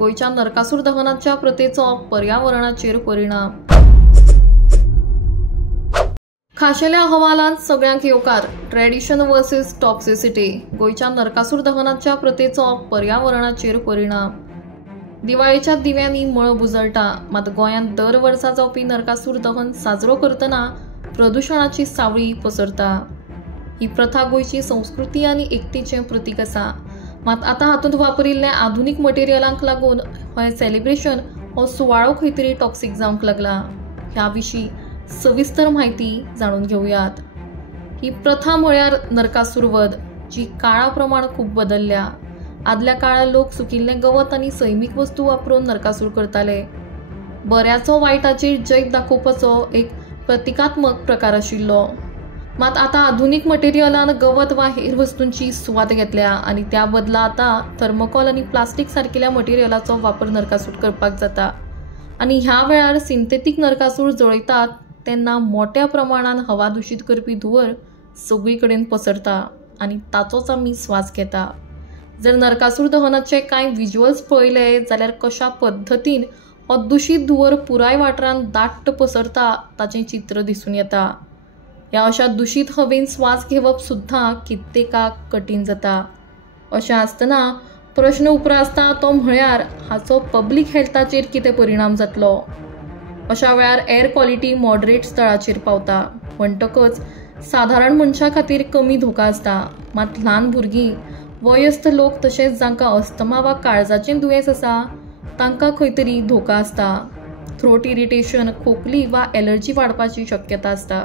गोयच्या नरकासूर दहनाच्या प्रथेचो पर्यावरणाचेर परिणाम। खाशेल्या अहवालांत सगळ्यांक येवकार ट्रेडिशन वर्सेस टॉक्सिसिटी। गोयच्या नरकासूर दहनाच्या प्रथेचो पर्यावरणाचेर परिणाम। दिवाळीच्या दिव्यांनी मळ बुजळटा, मात गोंयांत दर वर्सा जावपी नरकासूर दहन साजरो करतना प्रदूषणाची सावळी पसरता। ही प्रथा गोयची संस्कृती आनी एकतेचें प्रतीक आसा, मात आतां हातूंत वापरिल्ल्या आधुनीक मटेरियलांक लागून हे सेलिब्रेशन हो सुवाळो खंय तरी टॉक्सीक जावंक लागला। ह्या विशीं सविस्तर म्हायती जाणून घेवयात। ही प्रथा म्हळ्यार नरकासूर वध, जी काळा प्रमाण खूब बदलल्या। आदल्या काळार लोक सुकिल्लें गवत आनी सैमीक वस्तू वापरून नरकासूर करताले। बऱ्याचो वायटाचेर जैत दाखोवपाचो एक प्रतिकात्मक प्रकार आशिल्लो, मात आतां आधुनीक मटेरियलान गवत वा हेर वस्तूंची सुवात घेतल्या आनी त्या बदला आतां थर्मोकॉल आनी प्लास्टीक सारकिल्या मटेरियलाचो वापर नरकासूर करपाक जाता। आनी ह्या वेळार सिंथेटीक नरकासूर जळयतात तेन्ना मोठ्या प्रमाणान हवा दूषित करपी धुंवर सगळी कडेन पसरता आनी ताचोच आमी स्वास घेता। जर नरकासूर दहनाचे कांय विज्युअल्स पळयले जाल्यार कशा पद्धतीन हो दूषित धुंवर पुराय वाठारांत दाट्ट पसरता ताचें चित्र दिसून येता। ह्या अशा दूषित हवेन स्वास घेवप सुद्दां कित्येकाक कठीण जाता। अशें आसतना प्रश्न उप्रासता तो म्हळ्यार हाचो पब्लीक हेल्थाचेर कितें परिणाम जातलो। अशा वेळार एअर क्वॉलिटी मॉडरेट स्थळाचेर पावता, म्हणटकच साधारण मनशा खातीर कमी धोका आसता, मात ल्हान भुरगीं, वयस्थ लोक तशेंच जांकां अस्थमा वा काळजाचें दुयेंस आसा तांकां खंय तरी धोका आसता। थ्रोट इरिटेशन, खोकली वा एलर्जी वाडपाची शक्यता आसता।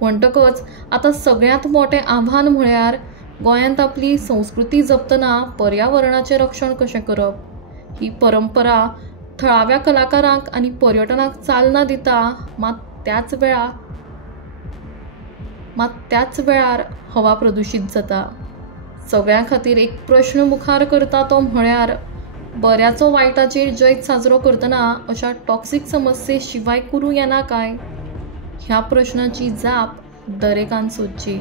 म्हणटकच आतां सगळ्यांत मोठें आव्हान म्हळ्यार गोंयांत आपली संस्कृती जपतना पर्यावरणाचें रक्षण कशें करप। ही परंपरा थळाव्या कलाकारांक आनी पर्यटनाक चालना दिता, मात त्याच वेळार हवा प्रदूषित जाता। सगळ्यां खातीर एक प्रश्न मुखार करता तो म्हळ्यार बऱ्याचो वायटाचेर जैत साजरो करतना अशा टॉक्सीक समस्ये शिवाय करूं येना काय? ह्या प्रश्नाची जाप दरेकान सोदची।